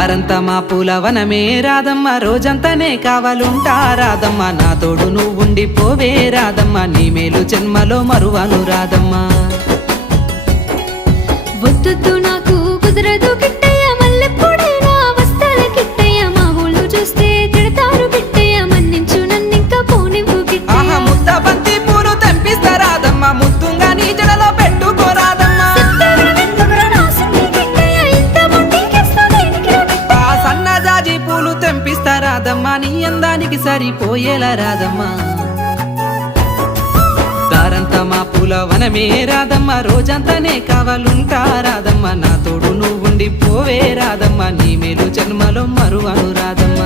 దారంతా మా పూలవనమే రాధమ్మ, రోజంతానే కావాలుంటా రాధమ్మ, నా తోడు నువ్వుండి పోవే రాధమ్మ, నీ మేలు జన్మలో మరువను రాధమ్మ. వద్దు నాకు కుదరదు కిట్టయ్య, మల్లెప్పుడైనా వస్తాల కిట్టయ్య, మా ఊళ్ళు చూస్తే తిడతారు కిట్టయ్య, మన్నించు నన్నింకా పోనివ్వు కిట్టయ్య. ముద్ద బంతి పూలు తెంపిస్తా రాధమ్మ, ముద్దుంగా నీ జడలో పెట్టుకో రాధమ్మ. సన్నజాజి పూలు తెంపిస్తా రాధమ్మ, నీ అందానికి సరిపోయేలా రాధమ్మ. దారంతా మా పూలవనమే రాధమ్మ, రోజంతానే కావాలుంటా రాధమ్మ, నా తోడు నువ్వుండి పోవే రాధమ్మ, నీ మేలు జన్మలో మరువను రాధమ్మ.